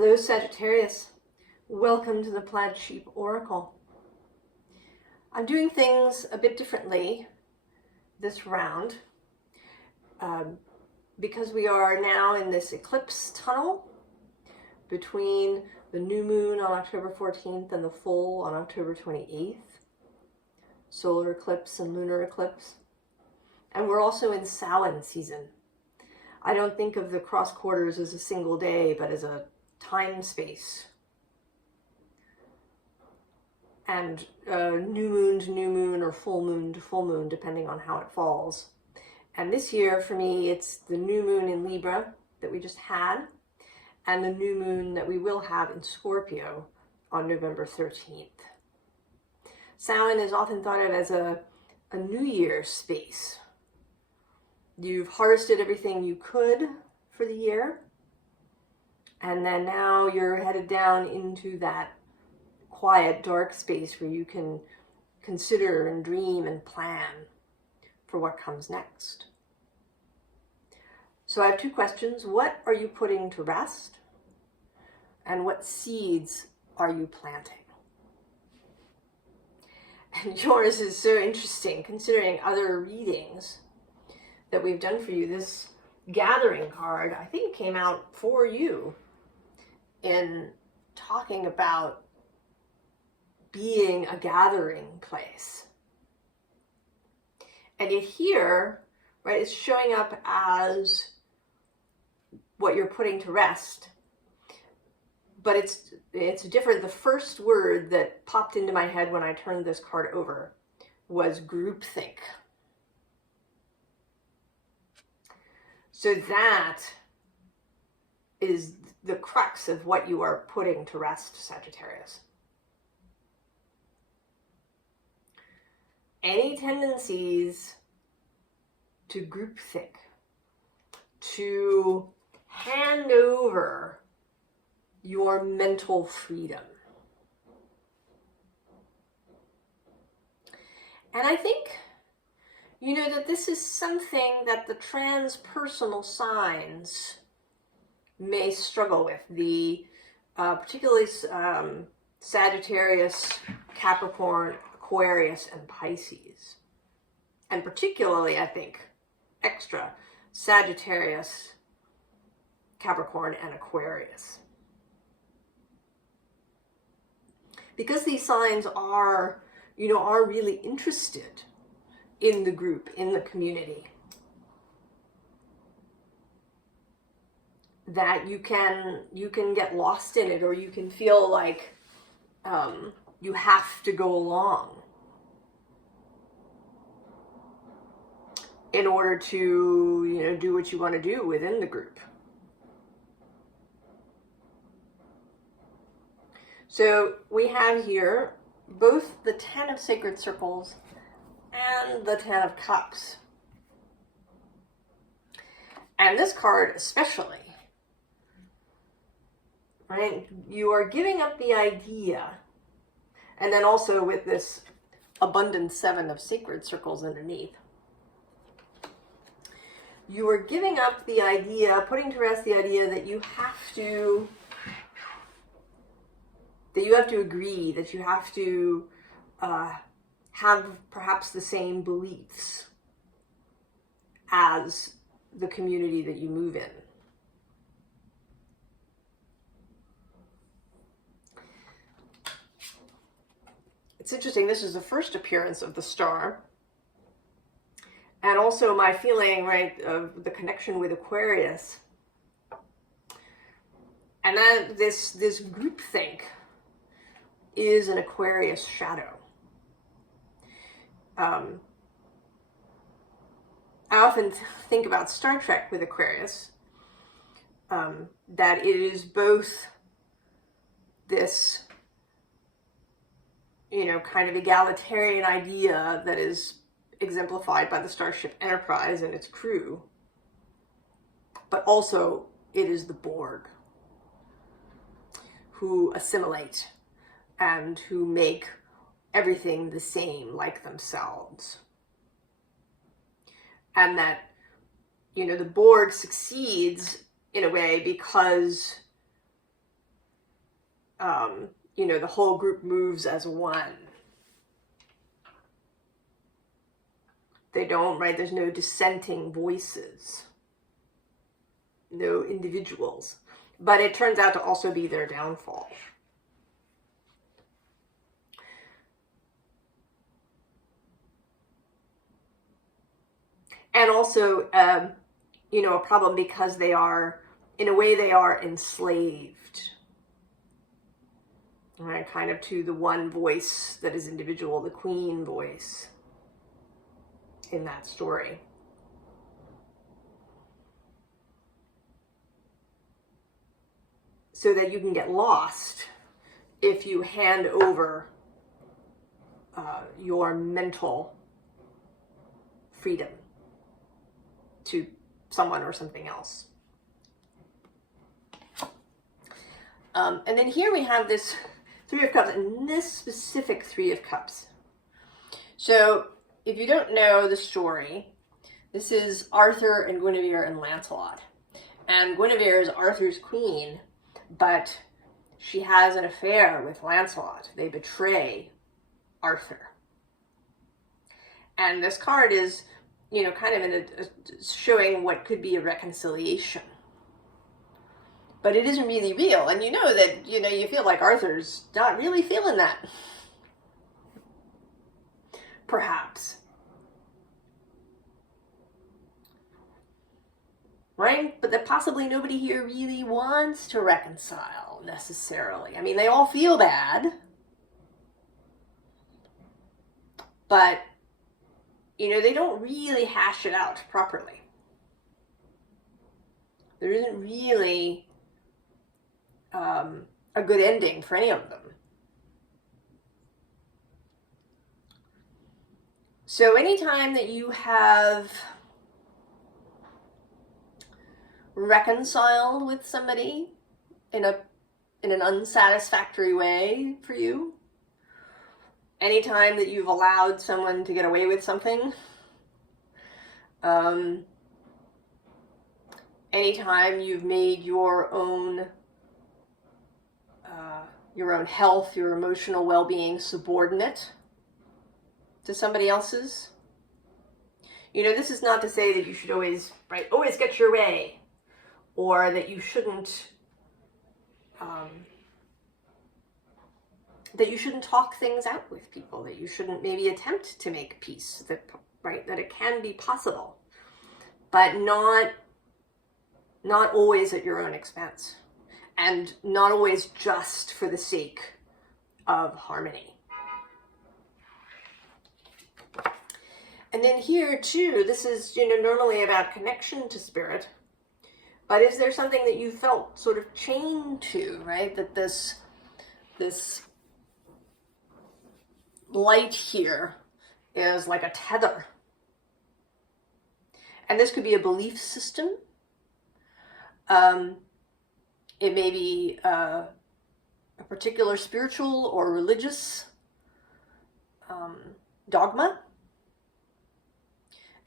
Hello Sagittarius, welcome to the Plaid Sheep Oracle. I'm doing things a bit differently this round because we are now in this eclipse tunnel between the new moon on October 14th and the full on October 28th. Solar eclipse and lunar eclipse. And we're also in Samhain season. I don't think of the cross quarters as a single day, but as a time space. And new moon to new moon or full moon to full moon, depending on how it falls. And this year, for me, it's the new moon in Libra that we just had, and the new moon that we will have in Scorpio on November 13th. Samhain is often thought of as a New Year space. You've harvested everything you could for the year, and then now you're headed down into that quiet, dark space where you can consider and dream and plan for what comes next. So I have two questions. What are you putting to rest? And what seeds are you planting? And yours is so interesting, considering other readings that we've done for you. This gathering card, I think, came out for you in talking about being a gathering place. And yet here, right, it's showing up as what you're putting to rest. But it's different. The first word that popped into my head when I turned this card over was groupthink. So that is the crux of what you are putting to rest, Sagittarius. Any tendencies to groupthink, to hand over your mental freedom. And I think, you know, that this is something that the transpersonal signs may struggle with. The particularly Sagittarius, Capricorn, Aquarius, and Pisces. And particularly, I think, extra Sagittarius, Capricorn, and Aquarius. Because these signs are, you know, are really interested in the group, in the community, that you can get lost in it, or you can feel like you have to go along in order to, you know, do what you want to do within the group. So we have here both the 10 of Sacred Circles and the 10 of Cups. And this card especially, right? You are giving up the idea, and then also with this abundant 7 of Sacred Circles underneath, you are giving up the idea, putting to rest the idea that you have to agree, that you have to have perhaps the same beliefs as the community that you move in. It's interesting, this is the first appearance of the star. And also my feeling, right, of the connection with Aquarius. And then this groupthink is an Aquarius shadow. I often think about Star Trek with Aquarius, that it is both this, you know, kind of egalitarian idea that is exemplified by the Starship Enterprise and its crew, but also it is the Borg who assimilate and who make everything the same, like themselves. And that, you know, the Borg succeeds in a way because you know, the whole group moves as one. They don't, right? There's no dissenting voices, no individuals. But it turns out to also be their downfall. And also, you know, a problem because they are, in a way, they are enslaved. Right, kind of to the one voice that is individual, the queen voice in that story. So that you can get lost if you hand over your mental freedom to someone or something else. And then here we have this Three of Cups, and this specific Three of Cups. So if you don't know the story, this is Arthur and Guinevere and Lancelot. And Guinevere is Arthur's queen, but she has an affair with Lancelot. They betray Arthur. And this card is, you know, kind of in showing what could be a reconciliation. But it isn't really real. And you know that, you know, you feel like Arthur's not really feeling that. Perhaps. Right? But that possibly nobody here really wants to reconcile necessarily. I mean, they all feel bad. But, you know, they don't really hash it out properly. There isn't really a good ending for any of them. So anytime that you have reconciled with somebody in an unsatisfactory way for you, anytime that you've allowed someone to get away with something, anytime you've made your own health, your emotional well-being subordinate to somebody else's. You know, this is not to say that you should always get your way, or that you shouldn't talk things out with people, that you shouldn't maybe attempt to make peace, that it can be possible, but not always at your own expense, and not always just for the sake of harmony. And then here too, this is, you know, normally about connection to spirit, but is there something that you felt sort of chained to, right? That this light here is like a tether. And this could be a belief system. It may be a particular spiritual or religious dogma.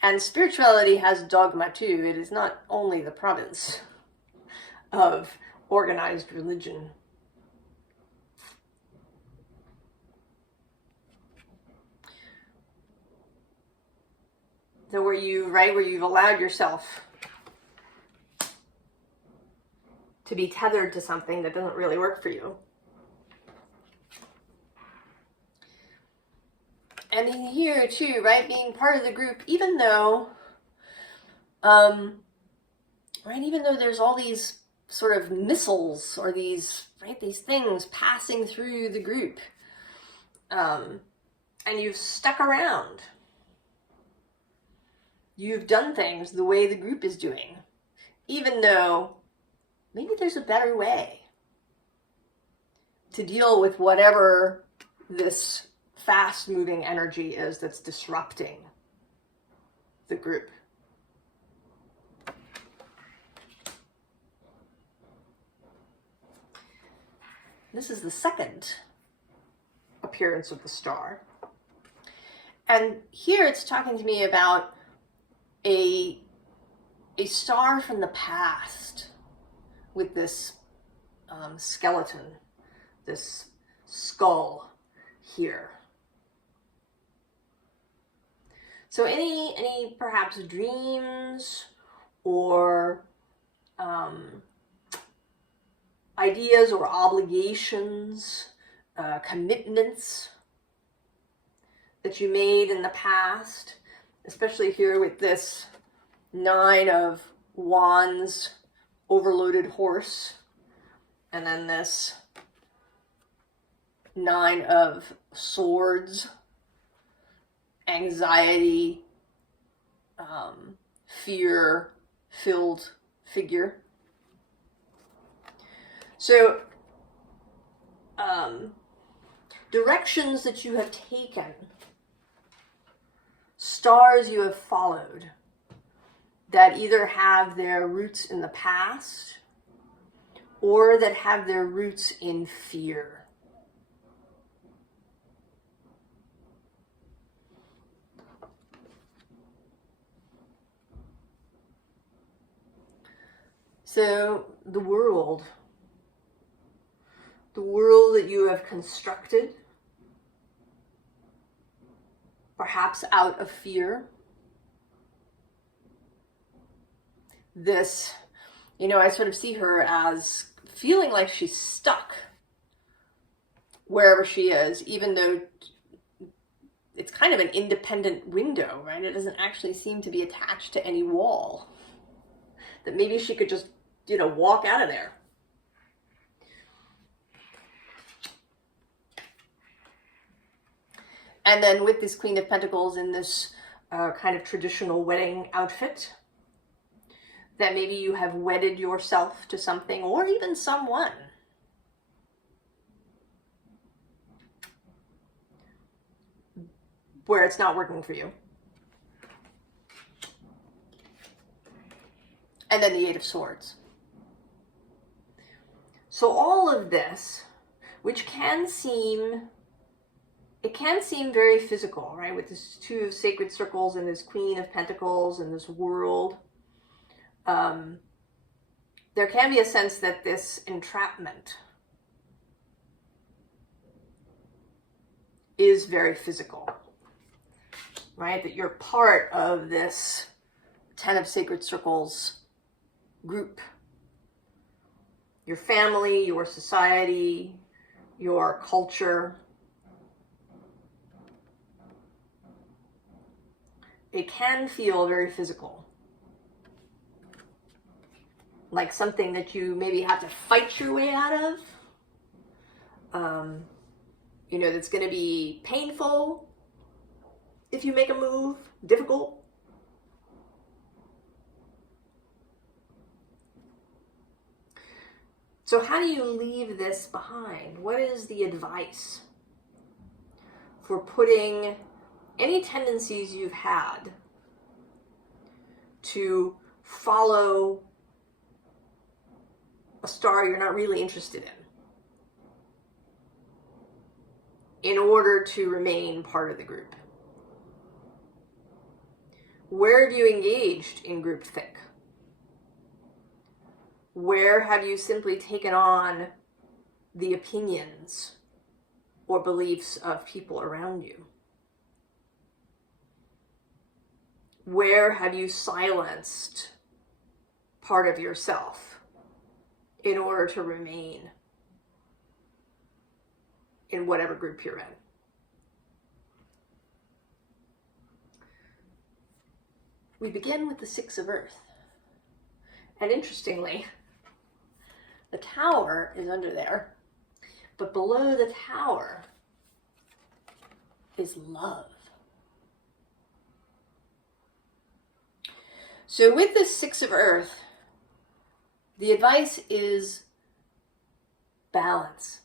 And spirituality has dogma too. It is not only the province of organized religion. So where you've allowed yourself to be tethered to something that doesn't really work for you. And in here too, right, being part of the group, even though there's all these sort of missiles or these things passing through the group, and you've stuck around. You've done things the way the group is doing, even though maybe there's a better way to deal with whatever this fast-moving energy is that's disrupting the group. This is the second appearance of the star. And here it's talking to me about a star from the past with this skeleton this skull here. So any perhaps dreams or ideas or obligations, commitments that you made in the past, especially here with this 9 of Wands overloaded horse, and then this 9 of Swords, anxiety, fear-filled figure. So, directions that you have taken, stars you have followed, that either have their roots in the past or that have their roots in fear. So the world that you have constructed, perhaps out of fear. This, I sort of see her as feeling like she's stuck wherever she is, even though it's kind of an independent window, right? It doesn't actually seem to be attached to any wall. That maybe she could just, walk out of there. And then with this Queen of Pentacles in this kind of traditional wedding outfit, that maybe you have wedded yourself to something or even someone. Where it's not working for you. And then the 8 of Swords. So all of this, which can seem very physical, right? With this 2 of Sacred Circles and this Queen of Pentacles and this world. There can be a sense that this entrapment is very physical, right? That you're part of this 10 of Sacred Circles group. Your family, your society, your culture. It can feel very physical. Like something that you maybe have to fight your way out of. That's going to be painful if you make a move, difficult. So how do you leave this behind? What is the advice for putting any tendencies you've had to follow a star you're not really interested in order to remain part of the group? Where have you engaged in groupthink? Where have you simply taken on the opinions or beliefs of people around you? Where have you silenced part of yourself in order to remain in whatever group you're in? We begin with the 6 of Earth. And interestingly, the Tower is under there, but below the Tower is love. So with the 6 of Earth, the advice is balance,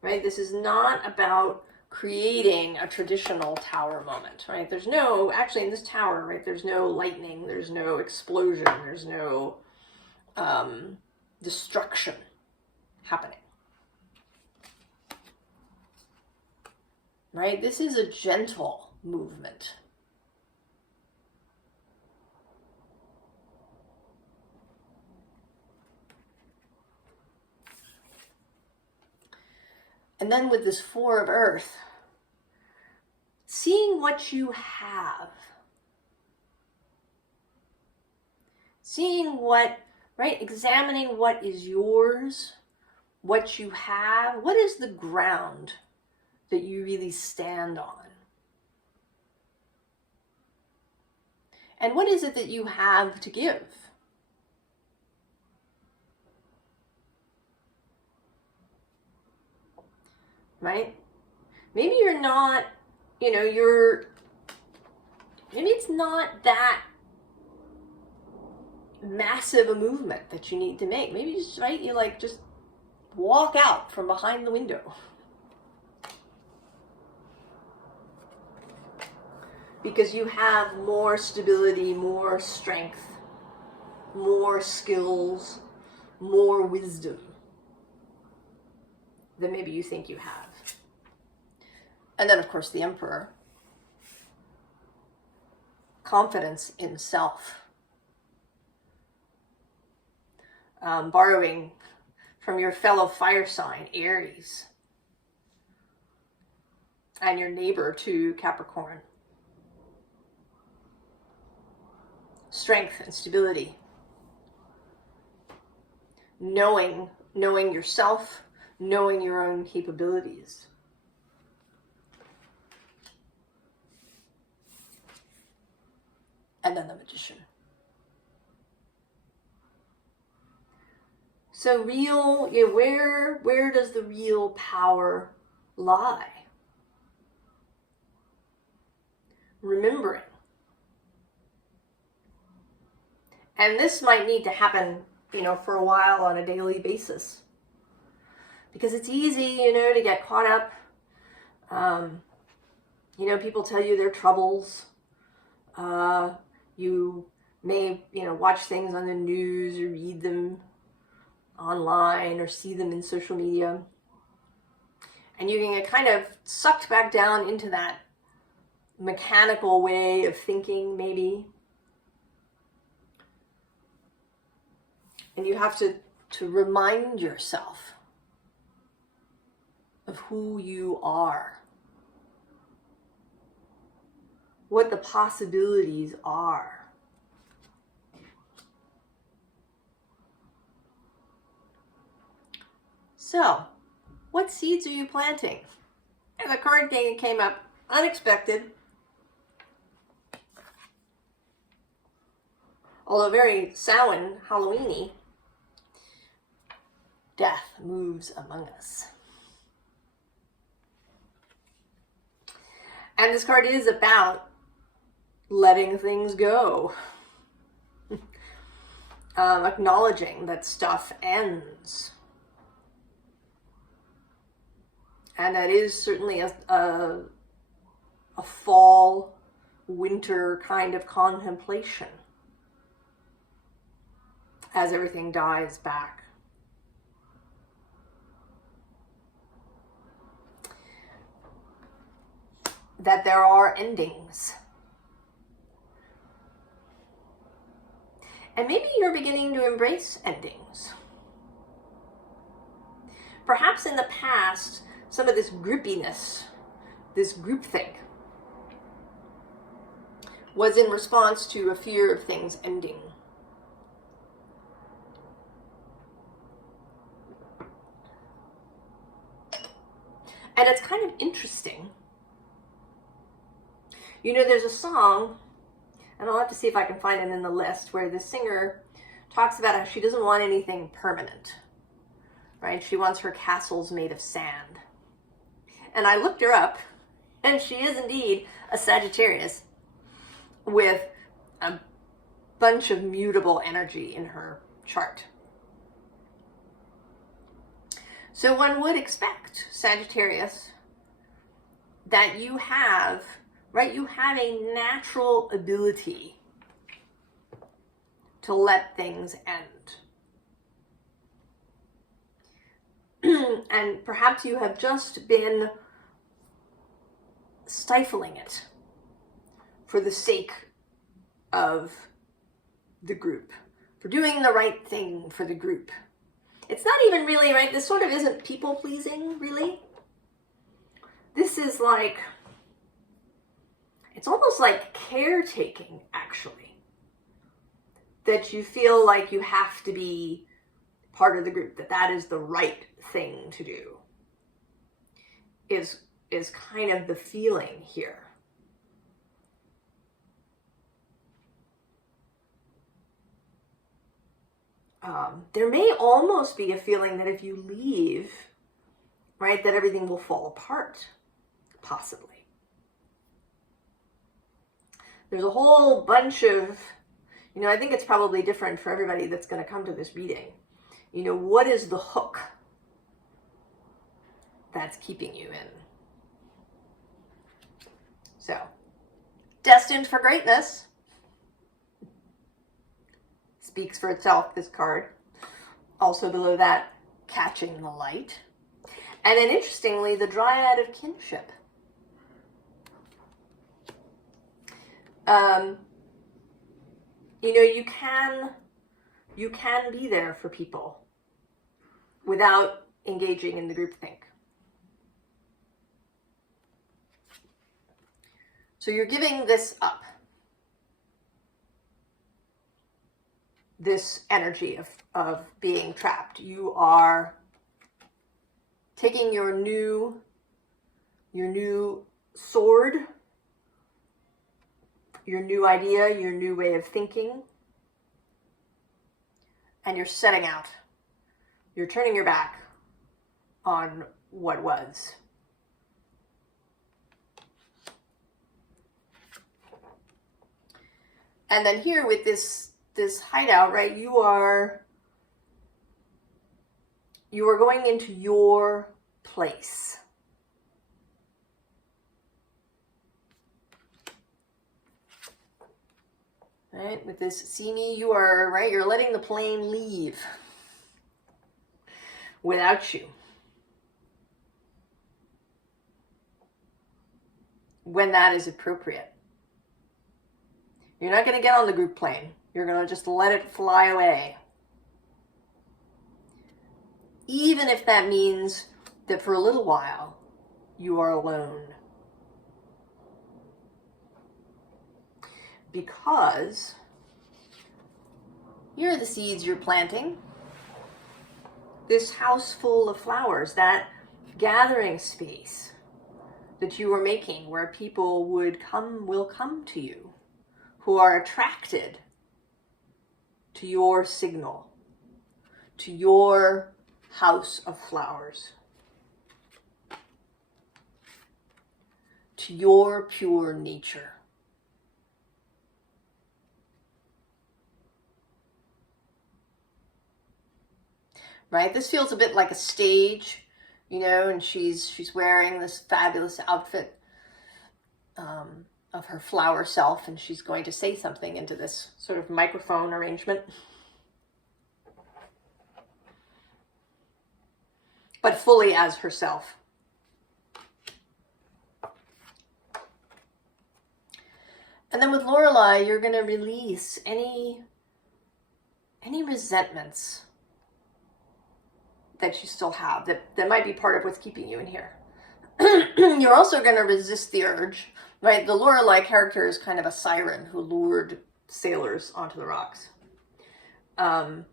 right? This is not about creating a traditional Tower moment, right? There's no, actually in this Tower, right, there's no lightning, there's no explosion, there's no destruction happening, right? This is a gentle movement. And then with this Four of Earth, seeing what you have. Seeing what, right? Examining what is yours, what you have. What is the ground that you really stand on? And what is it that you have to give? Right? Maybe you're not, maybe it's not that massive a movement that you need to make. Maybe just, right, you like just walk out from behind the window. Because you have more stability, more strength, more skills, more wisdom than maybe you think you have. And then, of course, the Emperor. Confidence in self. Borrowing from your fellow fire sign, Aries. And your neighbor to Capricorn. Strength and stability. Knowing yourself, knowing your own capabilities. And then the Magician. So where does the real power lie? Remembering. And this might need to happen, for a while on a daily basis. Because it's easy, to get caught up. People tell you their troubles. You may, watch things on the news or read them online or see them in social media. And you can get kind of sucked back down into that mechanical way of thinking, maybe. And you have to remind yourself of who you are. What the possibilities are. So, what seeds are you planting? And the card came up unexpected. Although very Samhain, Halloween-y. Death moves among us. And this card is about letting things go. Acknowledging that stuff ends. And that is certainly a fall, winter kind of contemplation as everything dies back. That there are endings. And maybe you're beginning to embrace endings. Perhaps in the past, some of this groupiness, this groupthink, was in response to a fear of things ending. And it's kind of interesting. There's a song, and I'll have to see if I can find it in the list, where the singer talks about how she doesn't want anything permanent, right? She wants her castles made of sand. And I looked her up, and she is indeed a Sagittarius with a bunch of mutable energy in her chart. So one would expect, Sagittarius, that you have a natural ability to let things end. And perhaps you have just been stifling it for the sake of the group, for doing the right thing for the group. It's not even really, right? This sort of isn't people pleasing, really. this is like, it's almost like caretaking, actually. That you feel like you have to be part of the group, that is the right thing to do, is kind of the feeling here. There may almost be a feeling that if you leave, right, that everything will fall apart, possibly. There's a whole bunch of, I think it's probably different for everybody that's going to come to this reading. What is the hook that's keeping you in? So, destined for greatness. Speaks for itself, this card. Also below that, catching the light. And then interestingly, the Dryad of kinship. You can be there for people without engaging in the groupthink. So you're giving this up. This energy of being trapped. You are taking your new sword, your new idea, your new way of thinking, and you're setting out. You're turning your back on what was. And then here with this hideout, right, you are going into your place. Right, with this see me, you're letting the plane leave without you. When that is appropriate. You're not going to get on the group plane. You're going to just let it fly away. Even if that means that for a little while, you are alone. Because here are the seeds you're planting. This house full of flowers, that gathering space that you are making where people will come to you, who are attracted to your signal, to your house of flowers, to your pure nature. Right? This feels a bit like a stage, and she's wearing this fabulous outfit of her flower self, and she's going to say something into this sort of microphone arrangement. But fully as herself. And then with Lorelei, you're going to release any resentments that you still have, that might be part of what's keeping you in here. You're also going to resist the urge, right? The Lorelei character is kind of a siren who lured sailors onto the rocks. Any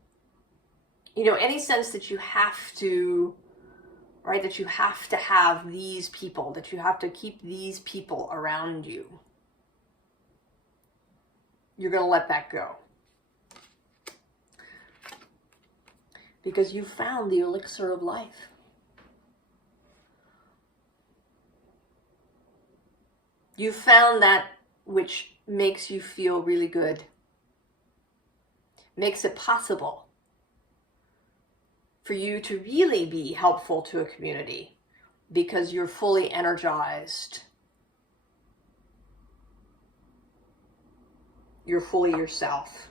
sense that you have to, right, that you have to have these people, that you have to keep these people around you. You're going to let that go. Because you found the elixir of life. You found that which makes you feel really good. Makes it possible for you to really be helpful to a community because you're fully energized. You're fully yourself.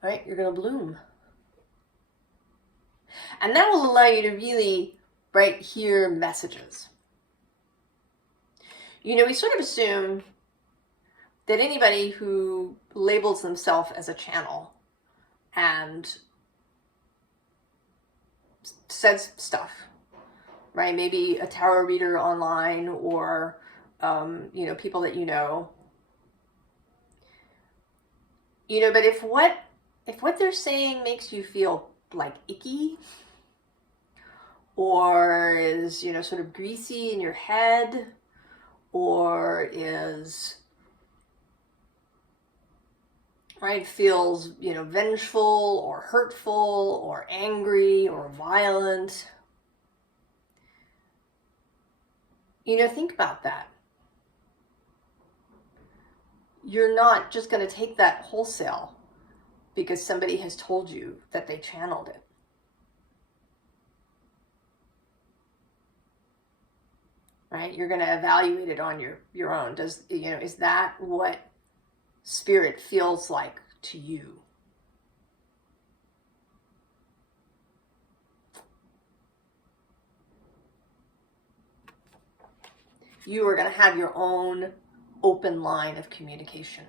Right? You're going to bloom. And that will allow you to really, right, hear messages. We sort of assume that anybody who labels themselves as a channel and says stuff, right? Maybe a tarot reader online, or you know, people that you know. You know, but if what they're saying makes you feel like icky, or is, you know, sort of greasy in your head, or is, right, feels, you know, vengeful or hurtful or angry or violent, you know, think about that. You're not just going to take that wholesale because somebody has told you that they channeled it. Right? You're going to evaluate it on your own. Does, you know, is that what spirit feels like to you? You are going to have your own open line of communication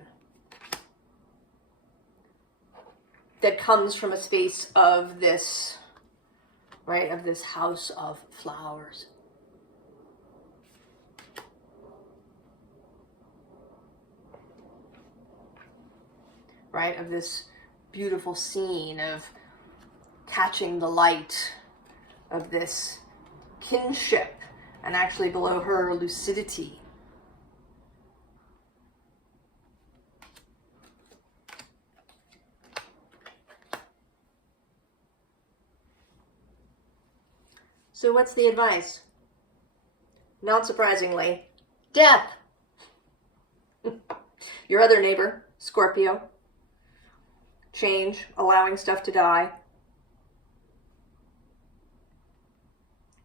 that comes from a space of this, right, of this house of flowers. Right, of this beautiful scene of catching the light, of this kinship, and actually below her, lucidity. So what's the advice? Not surprisingly, death. Your other neighbor, Scorpio. Change, allowing stuff to die.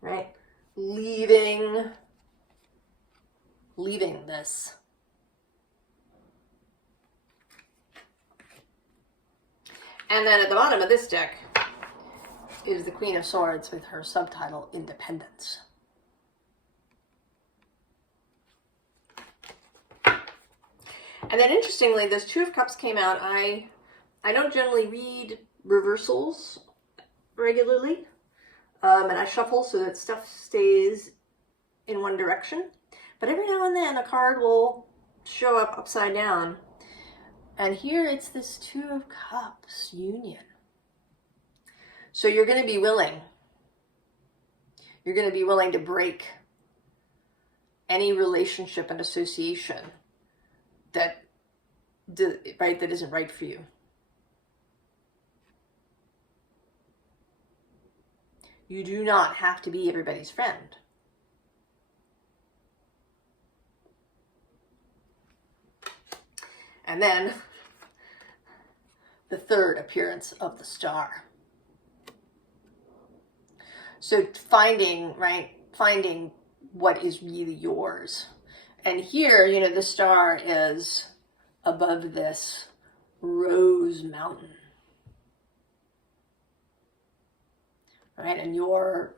Right? Leaving this. And then at the bottom of this deck is the Queen of Swords with her subtitle, Independence. And then interestingly, this Two of Cups came out. I don't generally read reversals regularly, and I shuffle so that stuff stays in one direction. But every now and then a card will show up upside down. And here it's this Two of Cups union. So you're going to be willing. You're going to be willing to break any relationship and association that isn't right for you. You do not have to be everybody's friend. And then the third appearance of the star. So finding what is really yours. And here, you know, the star is above this rose mountain. Right? And your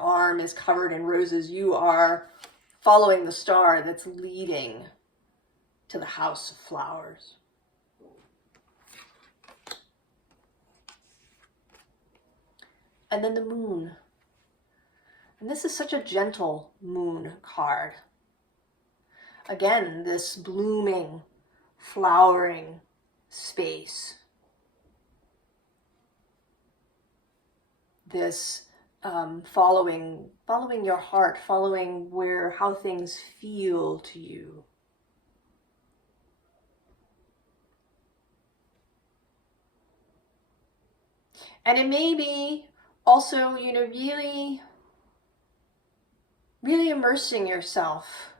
arm is covered in roses. You are following the star that's leading to the house of flowers. And then the moon. And this is such a gentle moon card. Again, this blooming, flowering space. This following your heart, following how things feel to you. And it may be also, you know, really immersing yourself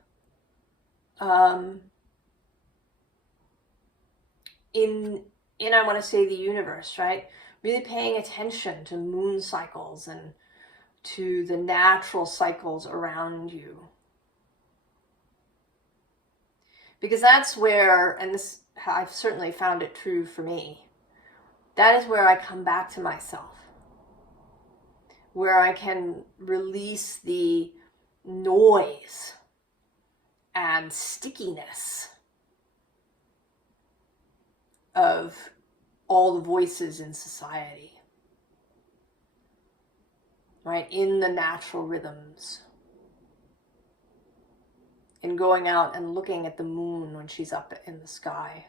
in I want to say the universe, right? Really paying attention to moon cycles and to the natural cycles around you. Because that's where, and this, I've certainly found it true for me, that is where I come back to myself. Where I can release the noise and stickiness of all the voices in society. right? In the natural rhythms. In going out and looking at the moon when she's up in the sky.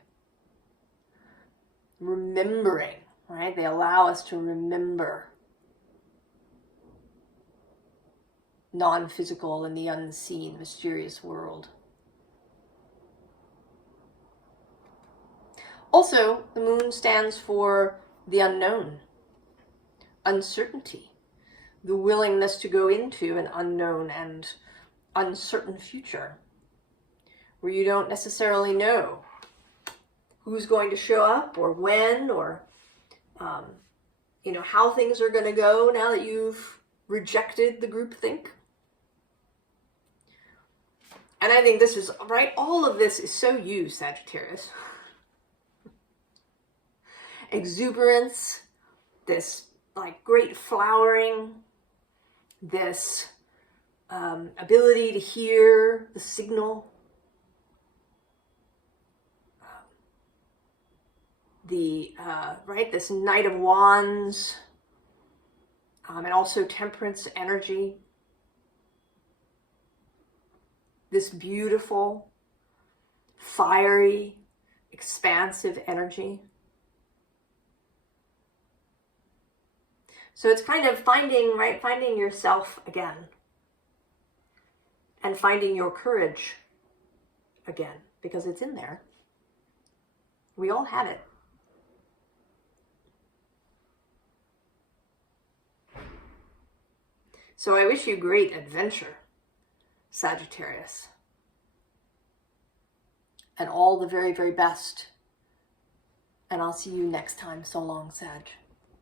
Remembering, right? They allow us to remember non-physical and the unseen, mysterious world. Also, the moon stands for the unknown, uncertainty, the willingness to go into an unknown and uncertain future, where you don't necessarily know who's going to show up or when, or how things are going to go now that you've rejected the groupthink. And I think this is, right, all of this is so you, Sagittarius. Exuberance, this like great flowering, this ability to hear the signal, this Knight of Wands, and also Temperance energy. This beautiful, fiery, expansive energy. So it's kind of finding yourself again. And finding your courage again, because it's in there. We all have it. So I wish you great adventure, Sagittarius. And all the very, very best. And I'll see you next time. So long, Sag.